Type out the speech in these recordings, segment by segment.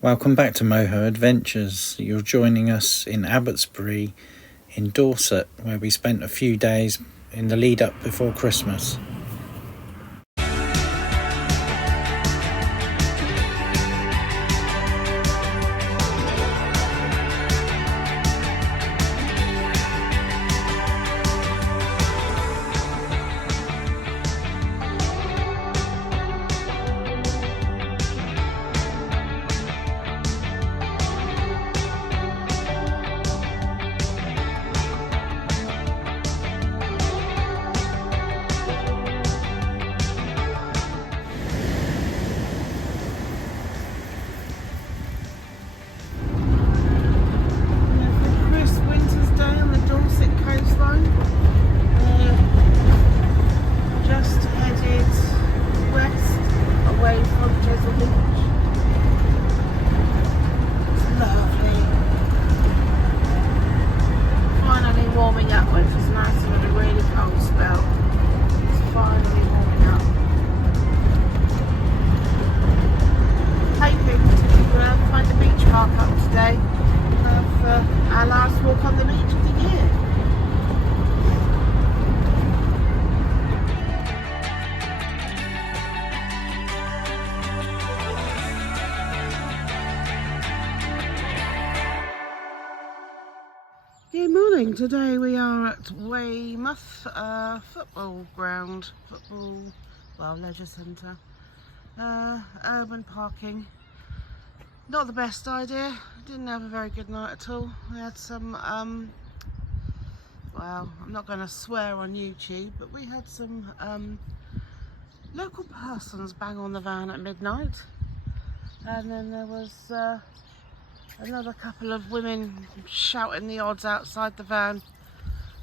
Welcome back to Moho Adventures. You're joining us in Abbotsbury in Dorset, where we spent a few days in the lead up before Christmas. Good morning. Today we are at Weymouth football ground, leisure centre, urban parking. Not the best idea. Didn't have a very good night at all. We had some, well, I'm not going to swear on YouTube, but we had some local persons bang on the van at midnight, and then there was another couple of women shouting the odds outside the van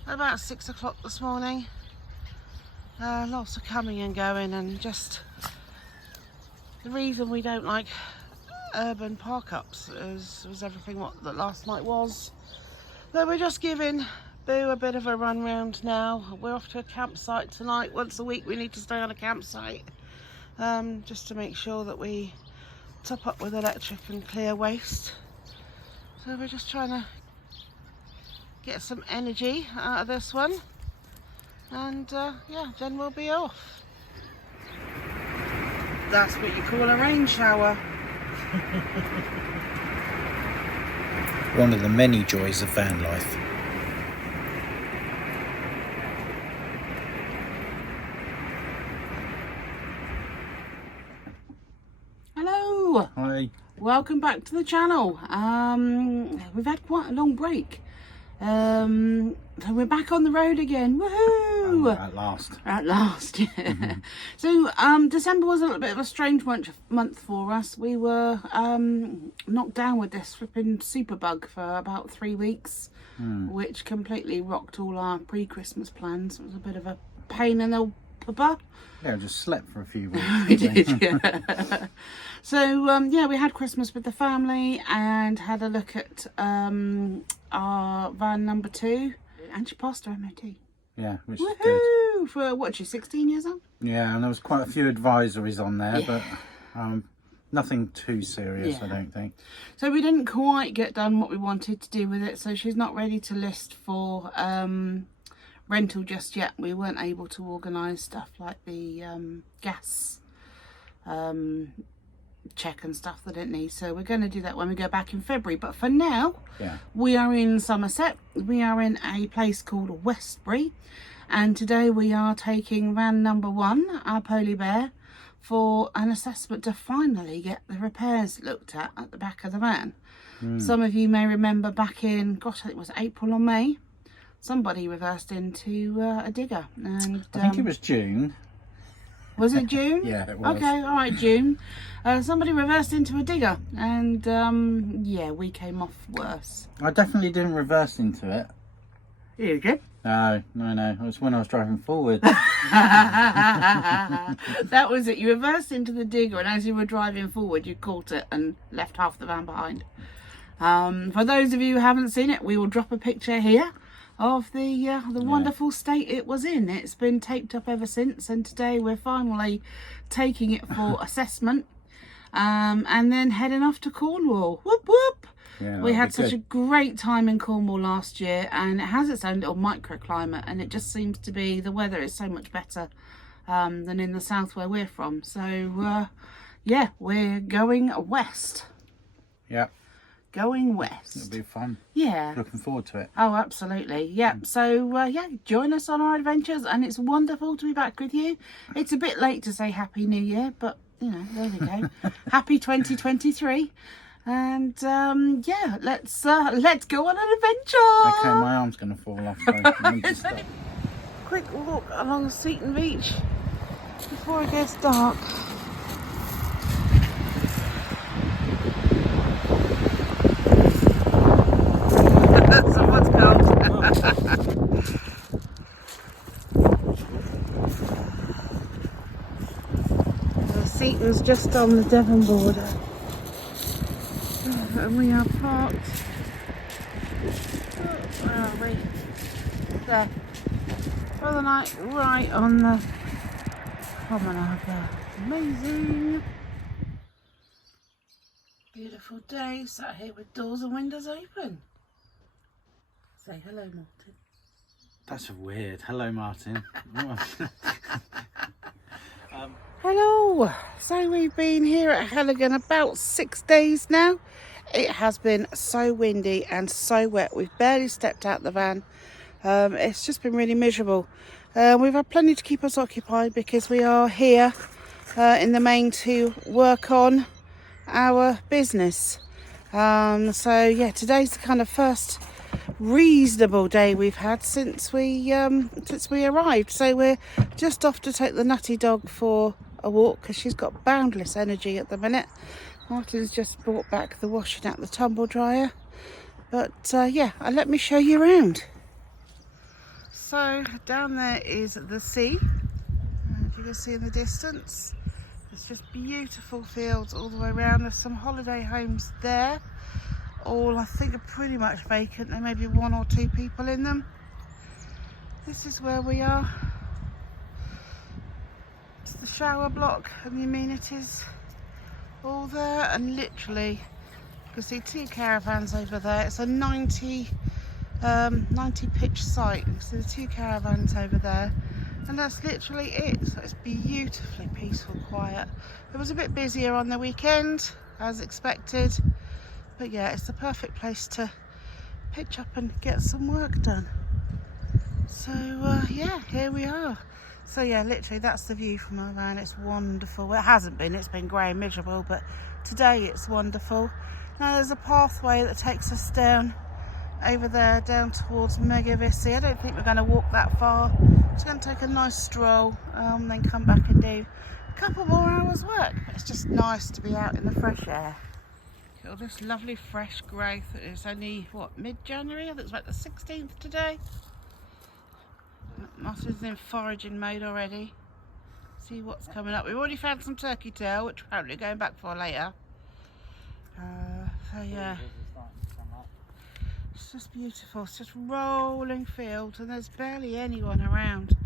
at about 6 o'clock this morning. Lots of coming and going, and just the reason we don't like urban park-ups was everything what that last night was. So we're just giving Boo a bit of a run round now. We're off to a campsite tonight. Once a week we need to stay on a campsite, just to make sure that we top up with electric and clear waste. So we're just trying to get some energy out of this one, and yeah, then we'll be off. That's what you call a rain shower. One of the many joys of van life. Hello. Hi. Welcome back to the channel. We've had quite a long break, so we're back on the road again. Woohoo! At last. At last, yeah. Mm-hmm. So December was a little bit of a strange month for us. We were knocked down with this flipping superbug for about 3 weeks, which completely rocked all our pre-Christmas plans. It was a bit of a pain in the papa. Yeah, I just slept for a few weeks. We did, yeah. So, yeah, we had Christmas with the family and had a look at our van number 2. And she passed her MOT. Yeah, which is Woohoo! good. For, what, she's 16 years old? Yeah, and there was quite a few advisories on there, Yeah. but nothing too serious, Yeah. I don't think. So we didn't quite get done what we wanted to do with it, so she's not ready to list for rental just yet. We weren't able to organise stuff like the gas check and stuff that it needs, so we're going to do that when we go back in February. But for now, Yeah. we are in Somerset. We are in a place called Westbury, and today we are taking van number 1, our Poly Bear, for an assessment to finally get the repairs looked at the back of the van. Some of you may remember back in, gosh, I think it was April or May, somebody reversed into a digger, and I think it was June. Was it June? Yeah, it was. Okay, all right, June. Somebody reversed into a digger, and yeah, we came off worse. I definitely didn't reverse into it. You did? No. It was when I was driving forward. That was it. You reversed into the digger, and as you were driving forward, you caught it and left half the van behind. For those of you who haven't seen it, we will drop a picture here of the wonderful state it was in. It's been taped up ever since, and today we're finally taking it for assessment. and then heading off to Cornwall. Whoop whoop! Yeah, we had such good. a great time in Cornwall last year, and it has its own little microclimate, and it just seems to be, the weather is so much better than in the south where we're from. So yeah, we're going west. Yeah. Going west. It'll be fun. Yeah. Looking forward to it. Oh, absolutely. Yeah. So, yeah, join us on our adventures, and it's wonderful to be back with you. It's a bit late to say Happy New Year, but, you know, there we go. Happy 2023. And, yeah, let's go on an adventure. Okay, my arm's going to fall off. So I need to stop. Quick walk along Seaton Beach before it gets dark. Someone's come. Seaton's just on the Devon border, and we are parked. Where are we? There. For the night, right on the promenade there. Amazing. Beautiful day, sat here with doors and windows open. Say hello, Martin. That's weird. Hello, Martin. Hello. So we've been here at Heligan about 6 days now. It has been so windy and so wet. We've barely stepped out the van. It's just been really miserable. We've had plenty to keep us occupied because we are here in the main to work on our business. So yeah, today's the kind of first reasonable day we've had since we arrived. So we're just off to take the nutty dog for a walk because she's got boundless energy at the minute. Martin's just brought back the washing out the tumble dryer, but yeah, let me show you around. So down there is the sea, if you can see in the distance. It's just beautiful fields all the way around. There's some holiday homes there. All I think are pretty much vacant. There may be 1 or 2 people in them. This is where we are. It's the shower block and the amenities all there, and literally you can see 2 caravans over there. It's a 90 pitch site. You can see the 2 caravans over there, and that's literally it. So it's beautifully peaceful, quiet. It was a bit busier on the weekend as expected. But yeah, it's the perfect place to pitch up and get some work done. So yeah, here we are. So yeah, literally that's the view from our van. It's wonderful. Well, it hasn't been, it's been grey and miserable, but today it's wonderful. Now there's a pathway that takes us down over there, down towards Mevagissey. I don't think we're going to walk that far. Just going to take a nice stroll, then come back and do a couple more hours work. It's just nice to be out in the fresh air. All this lovely fresh growth. It's only, what, mid-January? I think it's about the 16th today. Martin's in foraging mode already. See what's coming up. We've already found some turkey tail, which we're probably going back for later. So yeah, it's just beautiful. It's just rolling fields and there's barely anyone around.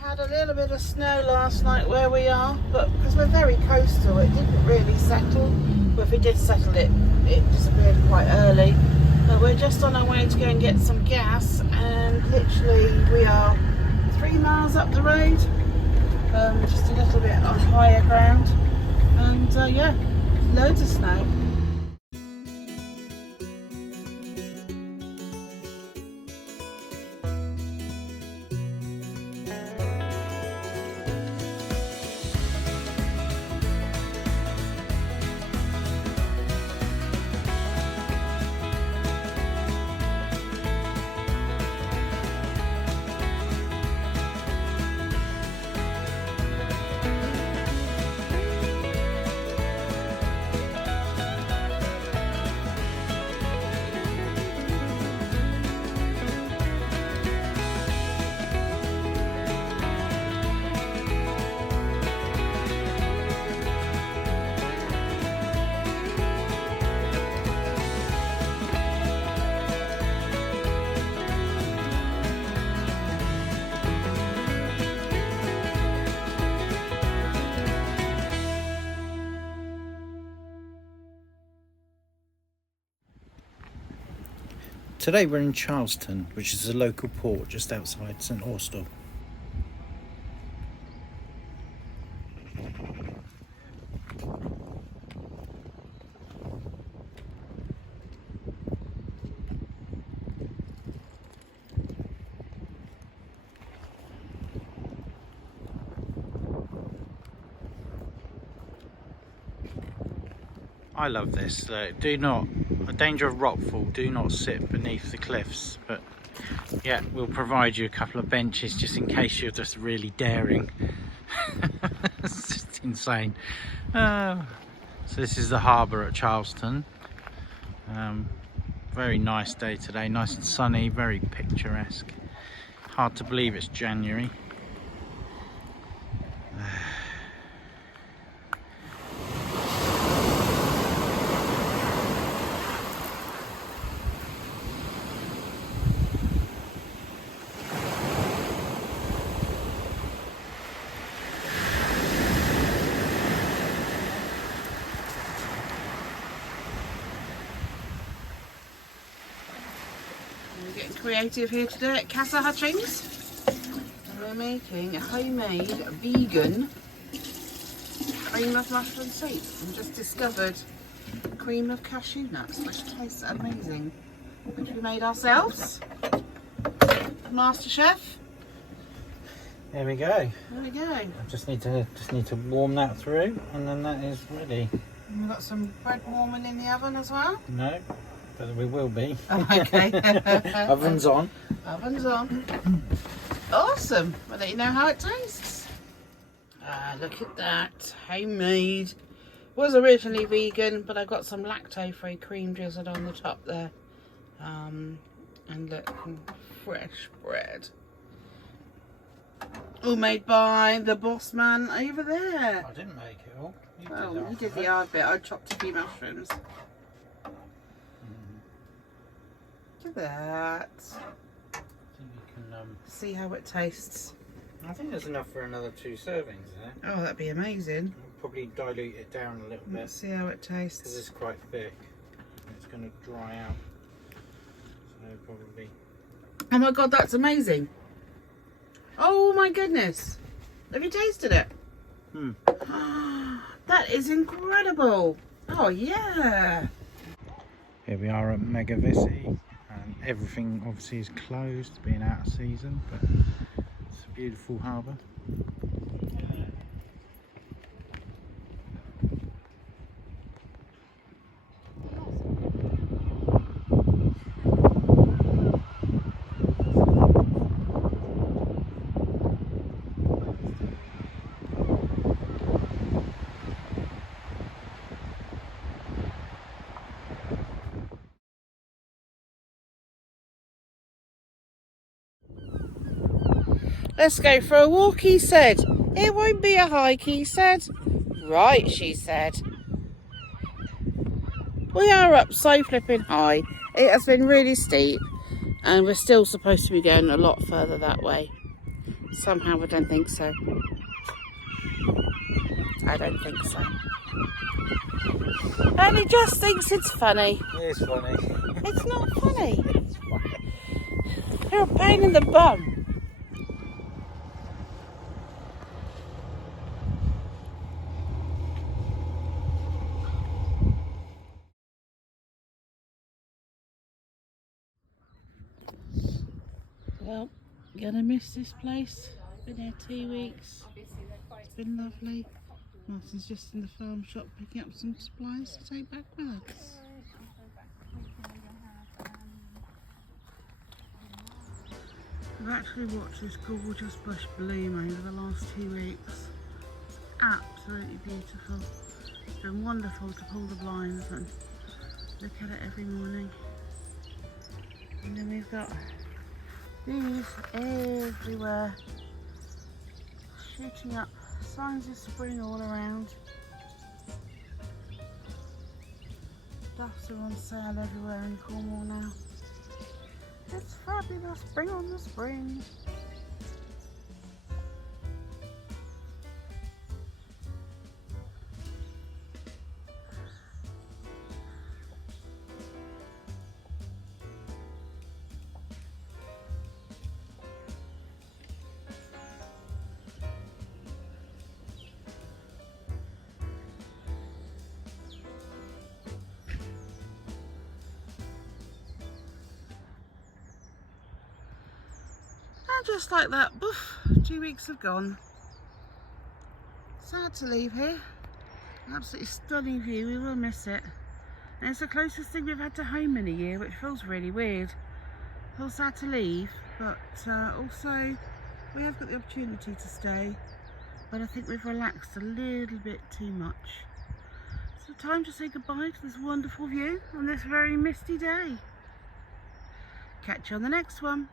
Had a little bit of snow last night where we are, but because we're very coastal it didn't really settle. But if it did settle, it disappeared quite early. But we're just on our way to go and get some gas, and literally we are 3 miles up the road, just a little bit on higher ground, and yeah, loads of snow. Today we're in Charlestown, which is a local port just outside St Austell. I love this. Do not, a danger of rockfall, do not sit beneath the cliffs. But yeah, we'll provide you a couple of benches just in case you're just really daring. It's just insane. So this is the harbour at Charlestown. Very nice day today, nice and sunny, very picturesque. Hard to believe it's January. We're getting creative here today at Casa Hutchings. We're making a homemade vegan cream of mushroom soup. And just discovered cream of cashew nuts, which tastes amazing. Which we made ourselves. Master Chef. There we go. There we go. I just need to warm that through, and then that is ready. And we've got some bread warming in the oven as well. No, but we will be. Oh, okay. Oven's on. Oven's on. Awesome. I'll let you know how it tastes. Ah, look at that. Homemade. Was originally vegan, but I got some lacto-free cream drizzled on the top there. And look, fresh bread. All made by the boss man over there. I didn't make it all. You did the hard bit. I chopped a few mushrooms. Look at that. I think you can, See how it tastes. I think there's enough for another 2 servings there. Oh, that'd be amazing. I'll probably dilute it down a little bit. Let's see how it Because tastes. it's quite thick. It's going to dry out. So probably. Oh my god, that's amazing. Oh my goodness. Have you tasted it? That is incredible. Oh yeah. Here we are at Mevagissey, and everything obviously is closed, being out of season, but it's a beautiful harbour. Let's go for a walk, he said. It won't be a hike, he said. Right, she said. We are up so flipping high. It has been really steep, and we're still supposed to be going a lot further that way. Somehow I don't think so. I don't think so. And he just thinks it's funny. It is funny. It's not funny. You're a pain in the bum. Well, gonna miss this place. Been here 2 weeks. It's been lovely. Martin's just in the farm shop picking up some supplies to take back with us. We've actually watched this gorgeous bush bloom over the last 2 weeks. It's absolutely beautiful. It's been wonderful to pull the blinds and look at it every morning. And then we've got these everywhere, shooting up, signs of spring all around. Duffs are on sale everywhere in Cornwall now. It's fabulous, bring on the spring. just like that, poof, 2 weeks have gone. Sad to leave here. Absolutely stunning view, we will miss it. And it's the closest thing we've had to home in a year, which feels really weird. Feels sad to leave, but also we have got the opportunity to stay, but I think we've relaxed a little bit too much. So time to say goodbye to this wonderful view on this very misty day. Catch you on the next one.